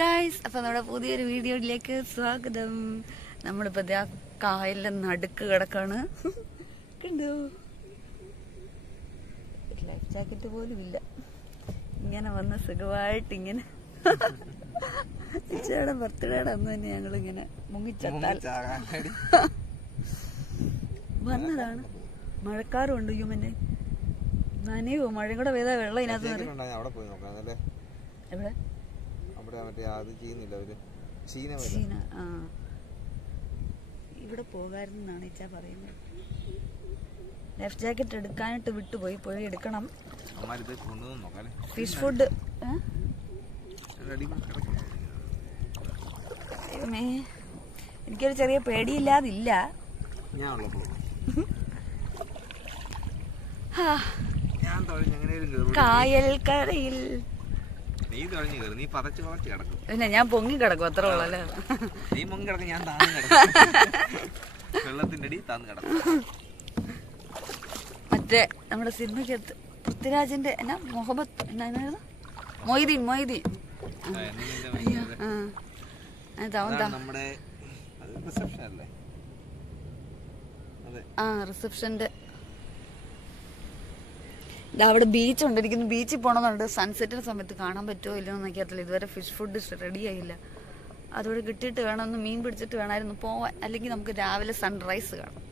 Guys, അപ്പൊ നമ്മുടെ പുതിയൊരു വീഡിയോയിലേക്ക് സ്വാഗതം. നമ്മളിപ്പോ കായലിന്റെ നടുക്ക് കിടക്കാണ്. കണ്ടോ, ലൈഫ് ജാക്കറ്റ് പോലും ഇല്ല. ഇങ്ങനെ വന്ന സുഖമായിട്ട് ഇങ്ങനെ ചേട്ടാ ബർത്ത്ഡേയുടെ അന്ന് തന്നെ ഞങ്ങൾ ഇങ്ങനെ മുങ്ങിച്ചാൽ വന്നതാണ്. മഴക്കാറുണ്ട് യുമനെ നനയോ മഴയും കൂടെ പെയ്താ വെള്ളം ഇതിനകത്ത്. എവിടെ ചീന? ആ, ഇവിടെ പോകാറുന്നാണ് ഇച്ചാ പറയുന്നത്. ലൈഫ് ജാക്കറ്റ് എടുക്കാനായിട്ട് വിട്ടുപോയി, പോയി എടുക്കണം. ഫിഷ് ഫുഡ് എനിക്കൊരു ചെറിയ പേടിയില്ലാതില്ല. കായൽക്കരയിൽ പിന്നെ ഞാൻ പൊങ്ങി കിടക്കും, അത്ര ഉള്ളല്ലേ. നീ പൊങ്ങി കിടക്കും, ഞാൻ താന്ന് കിടക്കും. വെള്ളത്തിന്റെ അടി താന്ന് കിടക്കും. മറ്റേ നമ്മുടെ സിനിമയ്ക്കകത്ത് പൃഥ്വിരാജിന്റെ എന്നാ മുഹബത്ത് എന്നായിരുന്നു, മൊയ്തീൻ. റിസപ്ഷന്റെ അവിടെ ബീച്ച് ഉണ്ട്. എനിക്കൊന്ന് ബീച്ചിൽ പോകണമെന്നുണ്ട്. സൺസെറ്റിന്റെ സമയത്ത് കാണാൻ പറ്റുമോ ഇല്ലയോ എന്നൊക്കെ അറിയില്ല. ഇതുവരെ ഫിഷ് ഫുഡ് റെഡി ആയില്ല. അതോടെ കിട്ടിയിട്ട് വേണം, ഒന്ന് മീൻ പിടിച്ചിട്ട് വേണമായിരുന്നു പോവാൻ. അല്ലെങ്കിൽ നമുക്ക് രാവിലെ സൺറൈസ് കാണാം.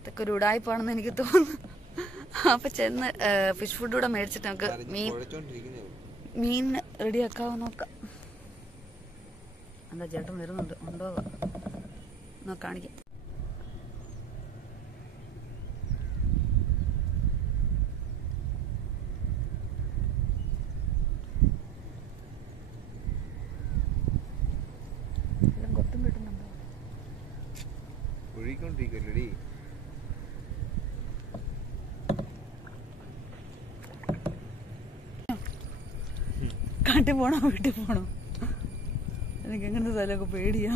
ഇതൊക്കെ ഒരു ഉടായ്പാണെന്ന് എനിക്ക് തോന്നുന്നു. അപ്പൊ ചെന്ന് ഫിഷ് ഫുഡ് കൂടെ മേടിച്ചിട്ട് നമുക്ക് മീൻ റെഡിയാക്കാവോ നോക്കാം. എന്താ ചേട്ടൻ വരുന്നുണ്ട്, ഉണ്ടോ കാണിക്കാം. കൊത്തും കിട്ടുന്നുണ്ടോ? ഒഴുകിക്കൊണ്ടിരിക്കല്ലേ കാട്ടിൽ പോണോ വീട്ടിൽ പോണോ? എനിക്ക് എങ്ങനത്തെ സ്ഥലമൊക്കെ പേടിയാ.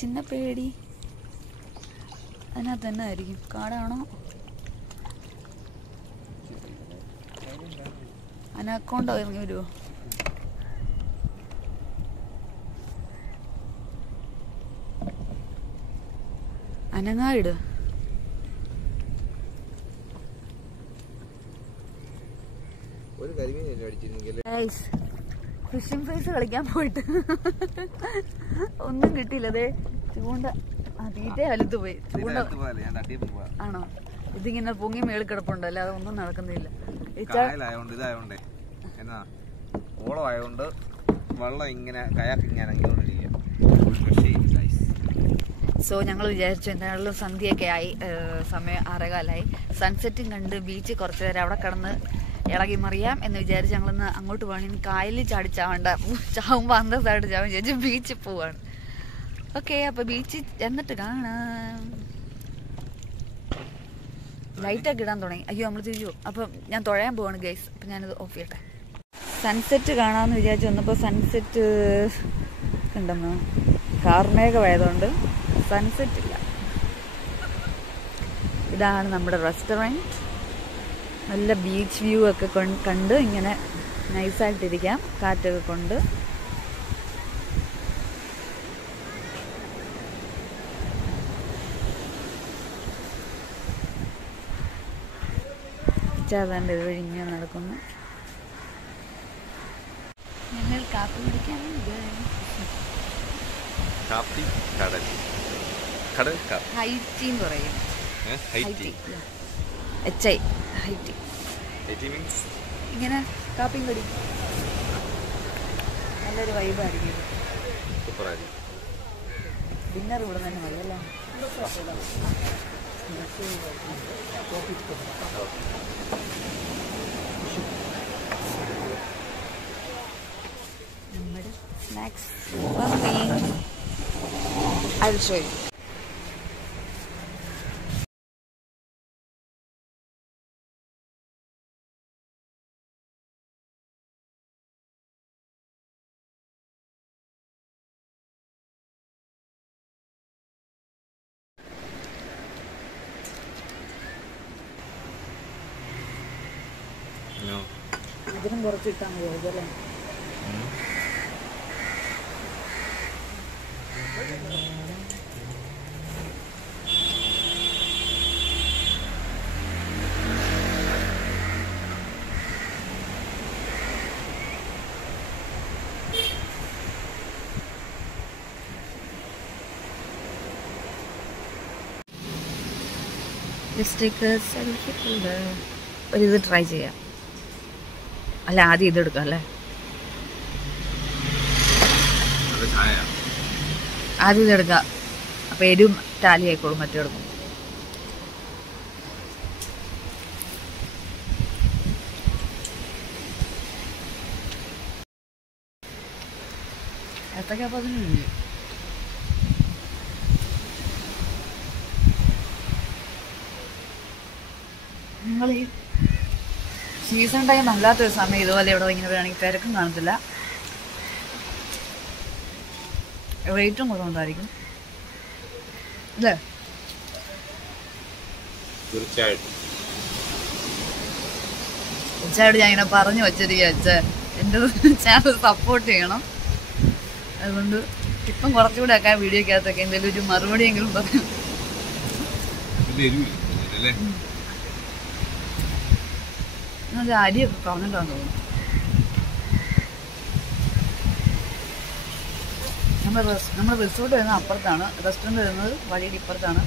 ചിന്ന പേടി അതിനകത്ത് തന്നെ ആയിരിക്കും. കാടാണോ അനക്കോണ്ടോ ഇറങ്ങി വരുമോ? അനങ്ങായിട്. ഫിഷിംഗ് ഫേസ് കളിക്കാൻ പോയിട്ട് ഒന്നും കിട്ടിയില്ല. അതെ ചൂണ്ട തീറ്റ വലുത്തു പോയി. ചൂണ്ട ആണോ? ഇതിങ്ങനെ പൊങ്ങി മേളിൽ കിടപ്പുണ്ട്, അല്ലാതെ ഒന്നും നടക്കുന്നില്ല. ഓളമായതുകൊണ്ട് വെള്ളം ഇങ്ങനെ സോ ഞങ്ങൾ വിചാരിച്ചു എന്തായാലും സന്ധ്യയൊക്കെ ആയി, സമയം 6:15 സൺസെറ്റും കണ്ട് ബീച്ച് കുറച്ചു നേരം അവിടെ കിടന്ന് ഇളകി മറിയാം എന്ന് വിചാരിച്ച് ഞങ്ങളൊന്ന് അങ്ങോട്ട് പോകണം. ഇനി കായലിൽ ചാടിച്ചാവണ്ട, ചാവുമ്പോൾ അന്തസ്സായിട്ട് ചാവും വിചാരിച്ചു ബീച്ചിൽ പോവാണ്. ഓക്കെ, അപ്പൊ ബീച്ചിൽ എന്നിട്ട് കാണാം. ലൈറ്റൊക്കെ ഇടാൻ തുടങ്ങി. അയ്യോ നമ്മൾ തിരിച്ചു. അപ്പം ഞാൻ തുഴയാൻ പോവാണ് ഗൈസ്. അപ്പം ഞാനിത് ഓഫ് ചെയ്യട്ടെ. സൺസെറ്റ് കാണാമെന്ന് വിചാരിച്ച് വന്നപ്പോൾ സൺസെറ്റ് കണ്ടെന്നോ കാർമേഘമായതുകൊണ്ട് സൺസെറ്റ് ഇല്ല. ഇതാണ് നമ്മുടെ റെസ്റ്റോറൻറ്റ്. നല്ല ബീച്ച് വ്യൂ ഒക്കെ കണ്ട് ഇങ്ങനെ നൈസായിട്ടിരിക്കാം, കാറ്റൊക്കെ കൊണ്ട്. ചേർത്താണ്ട് ഇതുവഴി ഇങ്ങനെ നടക്കുന്നു. ഞങ്ങൾ കാപ്പി കുടിക്കാൻ ഹൈറ്റി എന്ന് പറയും. ഇങ്ങനെ കാപ്പിയും കടി നല്ലൊരു വൈബായിരിക്കും. ഡിന്നർ ഇവിടെ തന്നെ മതി അല്ലേ? നമ്മുടെ snacks I will show you. മധുരം കുറച്ചിട്ടാൽ മതി അല്ലേ? ഒരിത് ട്രൈ ചെയ്യാം. അല്ല ആദ്യം ഇതെടുക്കാം അല്ലേ? ആദ്യം ഇതെടുക്കാം. അപ്പൊ എരിവും ടാലി ആയിക്കോളും. മറ്റേ എടുക്കും. എത്രയ്ക്കാ? 15. നിങ്ങൾ ഈ സീസൺ ടൈം അല്ലാത്തൊരു സമയം ഇതുപോലെ ഇവിടെ ഇങ്ങനെ വരികയാണെങ്കിൽ തിരക്കും കാണത്തില്ല, റേറ്റും കുറവുണ്ടായിരിക്കും അല്ലേ? തീർച്ചയായിട്ടും ഞാൻ ഇങ്ങനെ പറഞ്ഞു വെച്ചിരിക്കുക. എൻ്റെ ചാനൽ സപ്പോർട്ട് ചെയ്യണം. അതുകൊണ്ട് ഇപ്പം കുറച്ചുകൂടെ ഒക്കെ വീഡിയോക്കകത്തൊക്കെ എന്തെങ്കിലും ഒരു മറുപടിയെങ്കിലും പറയും. അരിയൊക്കെ പറഞ്ഞിട്ടാന്ന് തോന്നുന്നു. നമ്മുടെ റിസോർട്ട് വരുന്നത് അപ്പുറത്താണ്, റെസ്റ്റോറൻറ്റ് വരുന്നത് വഴിയുടെ ഇപ്പുറത്താണ്.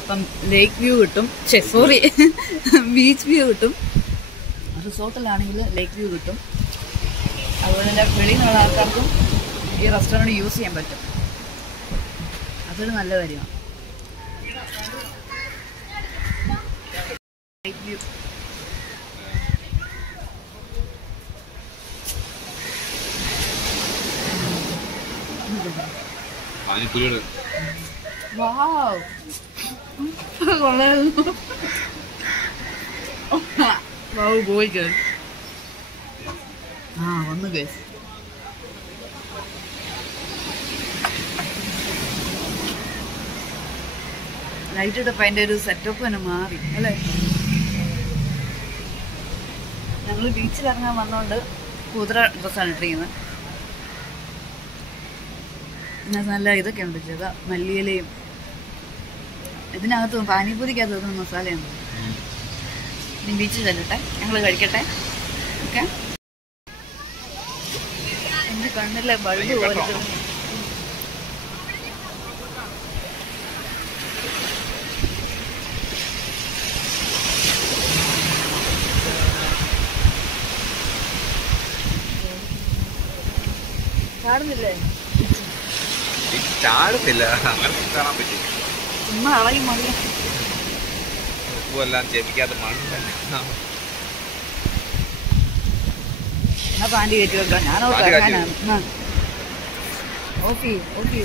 അപ്പം ലേക്ക് വ്യൂ കിട്ടും, സോറി ബീച്ച് വ്യൂ കിട്ടും. റിസോർട്ടിലാണെങ്കിൽ ലേക്ക് വ്യൂ കിട്ടും. അതുപോലെ തന്നെ വെളിയിൽ നിന്നുള്ള ആൾക്കാർക്കും ഈ റെസ്റ്റോറൻറ്റ് യൂസ് ചെയ്യാൻ പറ്റും. അതൊരു നല്ല കാര്യമാണ്. ലേക്ക് വ്യൂ ഒന്ന് ഗൈസ്. ലൈറ്റ് ഇട്ടപ്പോൾ അതിൻ്റെ ഒരു സെറ്റപ്പ് തന്നെ മാറി അല്ലേ? ഞങ്ങൾ ബീച്ചിലിറങ്ങാൻ വന്നോണ്ട് കുതിര ഡ്രസ്സാണ് ഇട്ടിരിക്കുന്നത്. നല്ല ഇതൊക്കെ ഉണ്ട്, ചെറുത മല്ലിയിലയും. ഇതിനകത്ത് പാനിപൂരിക്കകത്ത് വെക്കുന്ന മസാലയുണ്ട്. ഇനി ബീച്ചിൽ ചെല്ലട്ടെ, ഞങ്ങൾ കഴിക്കട്ടെ. ഓക്കെ. എൻ്റെ കണ്ണിലെ ബൾബ് പോലെ ചാടുന്നില്ലേ? ചാടുന്നില്ല, അങ്ങനെ കാണാൻ പറ്റും. ചുമ്മാ അളയും മറിയും. ഉപ്പെല്ലാം ചെപ്പിക്കാത്ത മണ്ണ്. എന്നാ പാൻറ് കയറ്റി വെക്കാം. ഞാനോട്ട് ഇറങ്ങാനാണ്. Okay okay.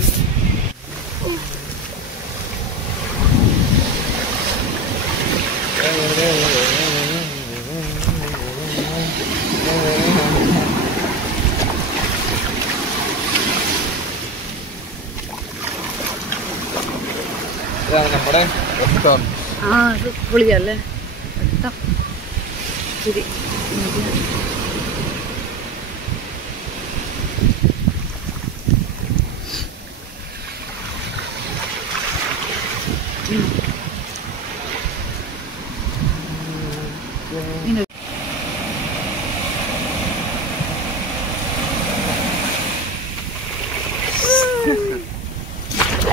നമ്മുടെ റെസ്റ്റോറൻറ്റ്. ഇത് പൊളിയല്ലേ? ശരി.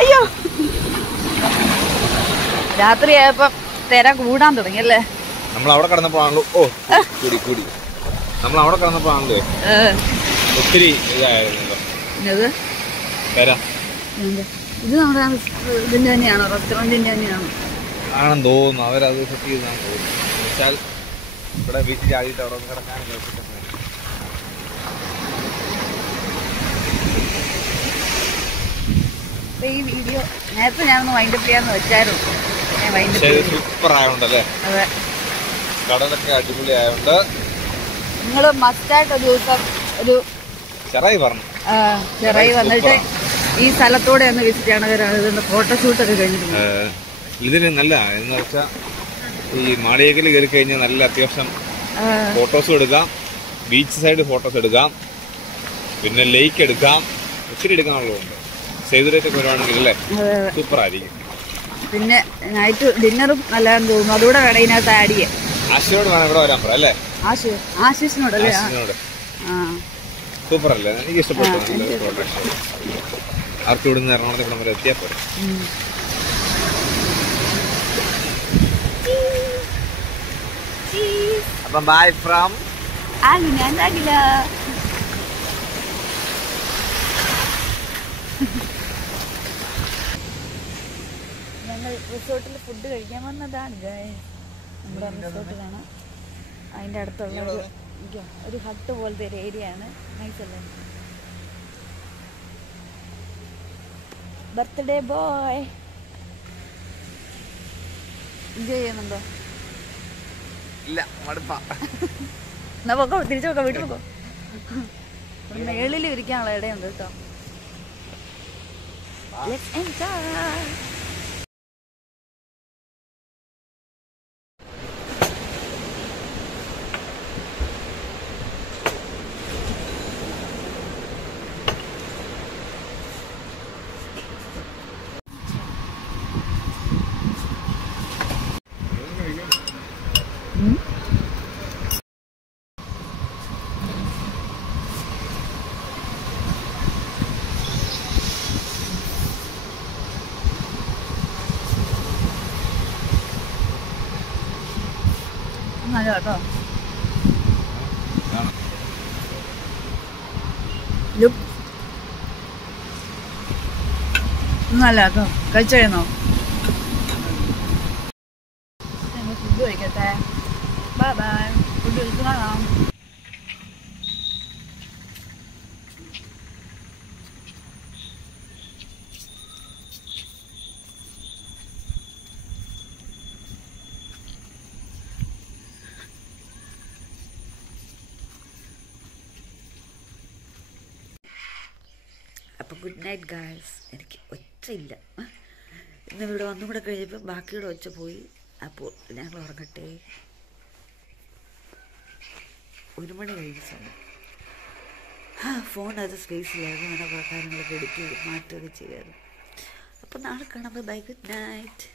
അയ്യോ, രാത്രിയായപ്പോ തിര കൂടാൻ തുടങ്ങിയല്ലേ? നമ്മൾ അവിടെ കിടന്നപ്പോഴാണല്ലോ. ഓ കൂടി കൂടി. നമ്മൾ അവിടെ കിടന്നപ്പോഴാണല്ലോ ഒത്തിരി ഇതായിരുന്നല്ലോ. ഇത് നമ്മുടെ ഇതിന്റെ തന്നെയാണോ? റെസ്റ്റോറന്റിന്റെ തന്നെയാണോ ആണെന്ന് തോന്നുന്നു. അവരത് സെറ്റ് ചെയ്താന്ന് തോന്നുന്നു. വെച്ചാൽ ഇവിടെ ബീച്ച് ചാടിയിട്ട് അവിടെ കിടക്കാനൊക്കെ. ഈ വീഡിയോ നേരത്തെ ഞാനൊന്ന് വൈൻഡപ്പ് ചെയ്യാന്ന് വെച്ചായിരുന്നു. സൂപ്പർ ആയോണ്ടല്ലേ? അതെ, കടലൊക്കെ അടിപൊളി ആയോണ്ട് നിങ്ങള് മസ്റ്റായിട്ട് ഒരു ദിവസം ഒരു ചെറായി പറഞ്ഞു ചെറായി വന്നിട്ട് ഈ സ്ഥലത്തൂടെ ഒന്ന് വിസിറ്റ് ചെയ്യണവരാണ്. ഇതിന്റെ ഫോട്ടോഷൂട്ടൊക്കെ കഴിഞ്ഞിട്ടുണ്ട്. ഇതിന് നല്ല എന്ന് വെച്ചാൽ ഈ മാളിയേക്കൽ കയറി കഴിഞ്ഞാൽ നല്ല അത്യാവശ്യം ഫോട്ടോസും എടുക്കാം. ബീച്ച് സൈഡ് ഫോട്ടോസ് എടുക്കാം, പിന്നെ ലേക്ക് എടുക്കാം, ഒത്തിരി എടുക്കാനുള്ളതുണ്ട്. സേവ് റേറ്റ് ഒക്കെ വരുവാണെങ്കിൽ അല്ലേ സൂപ്പർ ആയിരിക്കും. പിന്നെ നൈറ്റ് ഡിന്നറും നല്ലതാണെന്ന് തോന്നുന്നു. അതുകൂടെ വേണം ഇതിനകത്ത് ആഡ് ചെയ്യാൻ. ആശയോട് വേണം ഇവിടെ വരാൻ പറ അല്ലേ? ആശിഷിനോടല്ലേ? സൂപ്പർ അല്ലേ? എനിക്ക് ഇഷ്ടപ്പെട്ടു. ആർക്കും ഇവിടുന്ന് എറണാകുളത്തേക്ക് നമ്മൾ എത്തിയാൽ പോരെ. അപ്പം ബൈ ഫ്രം ഞങ്ങൾ റിസോർട്ടിൽ ഫുഡ് കഴിക്കാൻ വന്നതാണ്. നമ്മുടെ റിസോർട്ടിലാണ്. അതിൻ്റെ അടുത്തുള്ള ഒരു ഹട്ട് പോലത്തെ ഒരു ഏരിയ ആണ്. നൈസല്ലേ? ബർത്ത്ഡേ ബോയ് എൻജോയ് ചെയ്യുന്നുണ്ടോ? ഇല്ല, മടുപ്പാ. എന്നാ പോക്കോ, തിരിച്ചു പോക്കോ, വീട്ടിൽ പോക്കോ. മേളിൽ ഇരിക്കാനുള്ള ഇടയുണ്ട് കേട്ടോ. Let's enjoy. നല്ല കേട്ടോ. നല്ല കേട്ടോ. കഴിച്ചു കഴിയുന്നോ? ഞങ്ങൾ ഫുഡ് കഴിക്കട്ടെ. Bye bye. ഫുഡ് കഴിച്ചു കാണാം. അപ്പോൾ ഗുഡ് നൈറ്റ് ഗായ്സ്. എനിക്ക് ഒച്ചയില്ല. ഇന്ന് ഇവിടെ വന്നും കൂടെ കഴിഞ്ഞപ്പോൾ ബാക്കിയുടെ ഒച്ച പോയി. അപ്പോൾ ഞങ്ങൾ ഉറങ്ങട്ടെ. 1 മണി കഴിഞ്ഞ സമയം. ഫോൺ അത് സ്പേസിലായിരുന്നു. അങ്ങനെ കുറേ കാര്യങ്ങളൊക്കെ എടുത്ത് മാറ്റുകയൊക്കെ ചെയ്യുമായിരുന്നു. അപ്പോൾ നാളെ കാണാം. Bye, good night.